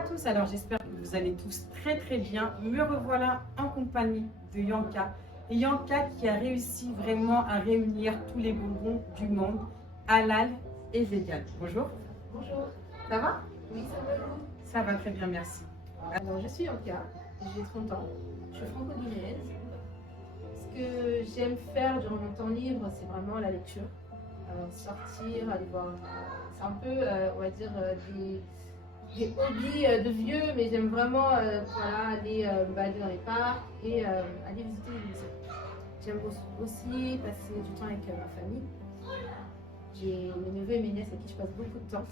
à tous, alors j'espère que vous allez tous très très bien. Me revoilà en compagnie de Yanka. Et Yanka qui a réussi vraiment à réunir tous les bonbons du monde, halal et vegan. Bonjour. Bonjour, Ça va? oui, ça va vous? Ça va très bien, merci. Alors, je suis Yanka, j'ai 30 ans, je suis franco-guinéenne. Ce que j'aime faire durant mon temps libre, c'est vraiment la lecture. Sortir, aller voir. C'est un peu, on va dire, des hobbies de vieux, mais j'aime vraiment voilà, aller me balader dans les parcs et aller visiter les musées. J'aime aussi passer du temps avec ma famille. J'ai mes neveux et mes nièces avec qui je passe beaucoup de temps.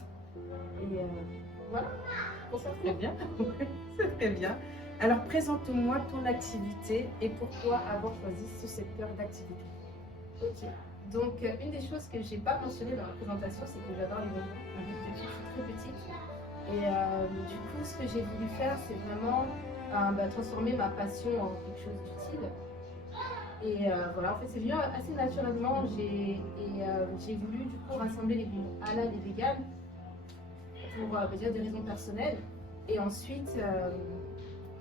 Et voilà. C'est très bien. C'est très bien. Alors présente-moi ton activité et pourquoi avoir choisi ce secteur d'activité. Ok. Donc, une des choses que je n'ai pas mentionné dans la présentation, c'est que j'adore les bonbons depuis que je suis très petite. Et du coup, ce que j'ai voulu faire, c'est vraiment transformer ma passion en quelque chose d'utile. Et voilà, en fait, c'est venu assez naturellement. J'ai voulu du coup rassembler les bonbons halal et vegan pour dire des raisons personnelles. Et ensuite,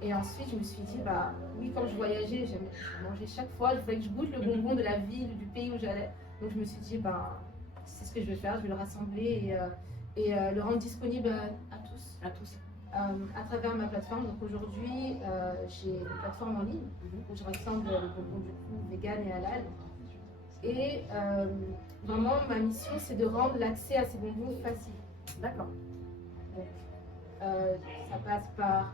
je me suis dit, bah oui, quand je voyageais, j'aimais manger chaque fois. Il fallait que je goûte le bonbon de la ville, du pays où j'allais. Donc je me suis dit, bah, c'est ce que je vais faire, je vais le rassembler et le rendre disponible à tous. À tous. À travers ma plateforme. Donc aujourd'hui, j'ai une plateforme en ligne où je rassemble les bonbons du coup vegan et halal. Et vraiment, ma mission, c'est de rendre l'accès à ces bonbons facile. D'accord. Donc, ça passe par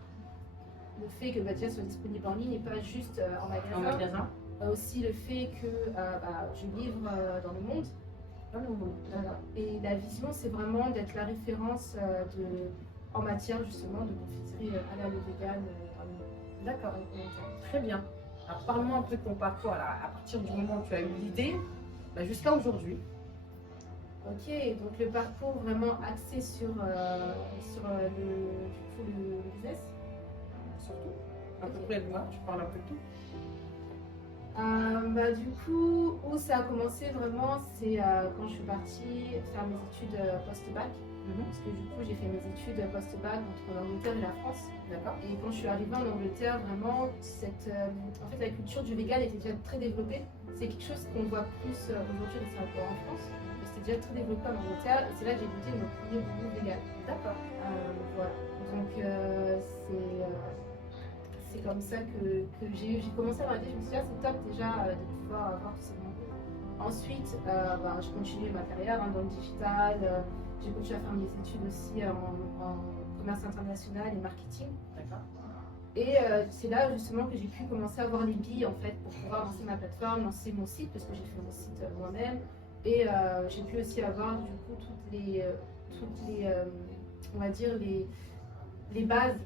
le fait que déjà soit disponible en ligne et pas juste en magasin. En magasin. Aussi le fait que je livre dans le monde. Voilà. Et la vision, c'est vraiment d'être la référence en matière justement de confiserie halal et vegan dans le monde. D'accord. Très bien. Alors parle-moi un peu de ton parcours. Alors, à partir du moment où tu as eu l'idée, jusqu'à aujourd'hui. Ok, donc le parcours vraiment axé sur le business. Surtout. À peu près de moi, je parle un peu de tout. Du coup, où ça a commencé vraiment, c'est quand je suis partie faire mes études post-bac. Parce que du coup, j'ai fait mes études post-bac entre l'Angleterre et la France. D'accord. Et quand je suis arrivée en Angleterre, vraiment, en fait, la culture du vegan était déjà très développée. C'est quelque chose qu'on voit plus aujourd'hui de ça en France. C'était déjà très développé en Angleterre et c'est là que j'ai goûté mon premier bonbon vegan. D'accord. Voilà. Donc, c'est comme ça que j'ai commencé à regarder. Je me suis dit, c'est top déjà de pouvoir avoir tous ces bonbons. Ensuite, je continue ma carrière dans le digital. J'ai continué à faire mes études aussi en commerce international et marketing. D'accord. Et c'est là justement que j'ai pu commencer à avoir les billes en fait pour pouvoir lancer ma plateforme, lancer mon site parce que j'ai fait mon site moi-même. Et j'ai pu aussi avoir du coup toutes les on va dire les bases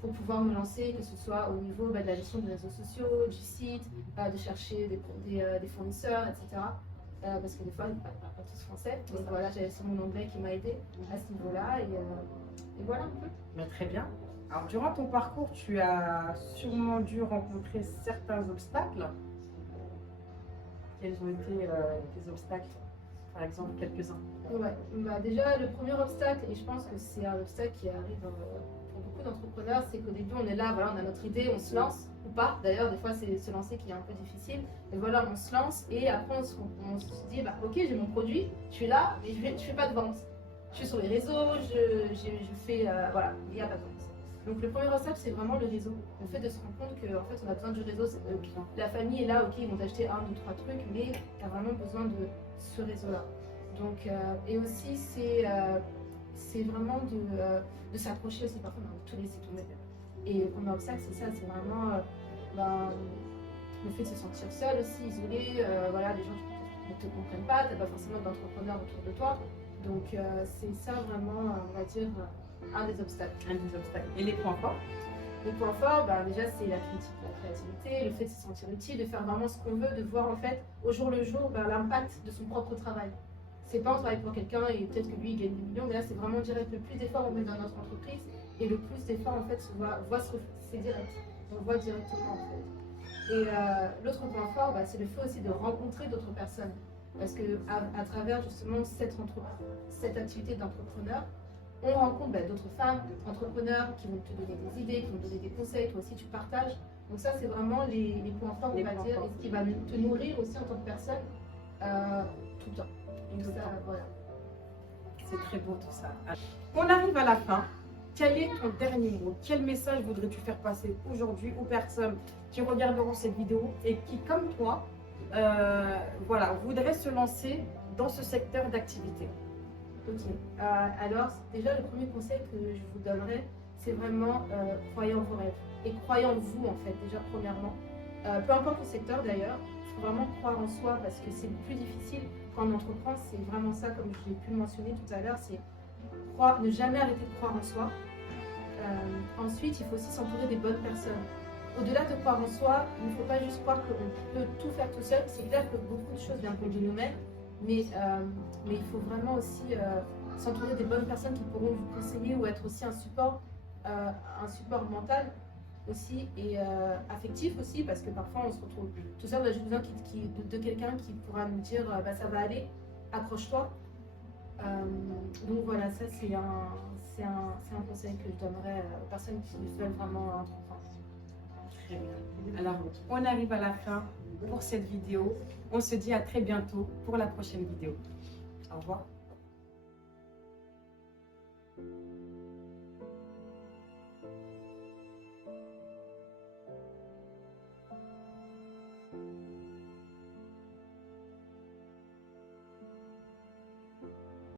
pour pouvoir me lancer, que ce soit au niveau de la gestion des réseaux sociaux, du site, de chercher des fournisseurs, etc. Parce que des fois, ils ne parlent pas tous français. Donc voilà, j'avais aussi mon anglais qui m'a aidé à ce niveau-là. Et voilà un peu. Très bien. Alors, durant ton parcours, tu as sûrement dû rencontrer certains obstacles. Quels ont été tes obstacles? Par exemple, quelques-uns. Ouais. Déjà, le premier obstacle, et je pense que c'est un obstacle qui arrive pour beaucoup d'entrepreneurs, c'est qu'au début, on est là, voilà, on a notre idée, on se lance, ou pas. D'ailleurs, des fois, c'est se lancer qui est un peu difficile. Et voilà, on se lance, et après, on se dit, ok, j'ai mon produit, je suis là, mais je ne fais pas de vente. Je suis sur les réseaux, je fais, voilà, il n'y a pas de vente. Donc le premier obstacle, c'est vraiment le réseau. Le fait de se rendre compte qu'en fait, on a besoin du réseau. La famille est là, ok, ils vont t'acheter 1, 2, 3 trucs, mais tu as vraiment besoin de ce réseau-là. Donc, et aussi, c'est vraiment de s'approcher aussi. Parfois, on a tout laissé tomber. Et le premier obstacle, c'est ça, c'est vraiment le fait de se sentir seul aussi, isolé. Voilà, les gens ne te comprennent pas, tu n'as pas forcément d'entrepreneurs autour de toi. Donc, c'est ça vraiment, on va dire, un des obstacles. Un des obstacles. Et les points forts? Les points forts, déjà, c'est la créativité, le fait de se sentir utile, de faire vraiment ce qu'on veut, de voir en fait au jour le jour l'impact de son propre travail. C'est pas on travaille pour quelqu'un et peut-être que lui il gagne des millions, mais là c'est vraiment direct. Le plus d'efforts on met dans notre entreprise et le plus d'efforts en fait c'est direct. On voit directement en fait. Et l'autre point fort, c'est le fait aussi de rencontrer d'autres personnes. Parce que à travers justement cette activité d'entrepreneur, on rencontre d'autres femmes, entrepreneurs qui vont te donner des idées, qui vont te donner des conseils, toi aussi tu partages. Donc ça, c'est vraiment les points forts, on va dire, et ce qui va te nourrir aussi en tant que personne tout le temps. Donc ça, voilà. C'est très beau tout ça. On arrive à la fin. Quel est ton dernier mot? Quel message voudrais-tu faire passer aujourd'hui aux personnes qui regarderont cette vidéo et qui, comme toi, voilà, voudraient se lancer dans ce secteur d'activité? Ok. Alors, déjà, le premier conseil que je vous donnerais, c'est vraiment croyez en vos rêves et croyez en vous, en fait, déjà, premièrement. Peu importe le secteur d'ailleurs, il faut vraiment croire en soi parce que c'est plus difficile quand on entreprend. C'est vraiment ça, comme je l'ai pu le mentionner tout à l'heure, c'est ne jamais arrêter de croire en soi. Ensuite, il faut aussi s'entourer des bonnes personnes. Au-delà de croire en soi, il ne faut pas juste croire qu'on peut tout faire tout seul. C'est clair que beaucoup de choses viennent de nous-mêmes, mais il faut vraiment aussi s'entourer des bonnes personnes qui pourront vous conseiller ou être aussi un support mental aussi et affectif aussi, parce que parfois on se retrouve tout seul, on a juste besoin de quelqu'un qui pourra nous dire ça va aller, accroche-toi. Donc voilà, ça c'est un conseil que je donnerais aux personnes qui veulent vraiment entreprendre. Très bien. Alors, on arrive à la fin pour cette vidéo. On se dit à très bientôt pour la prochaine vidéo. Au revoir.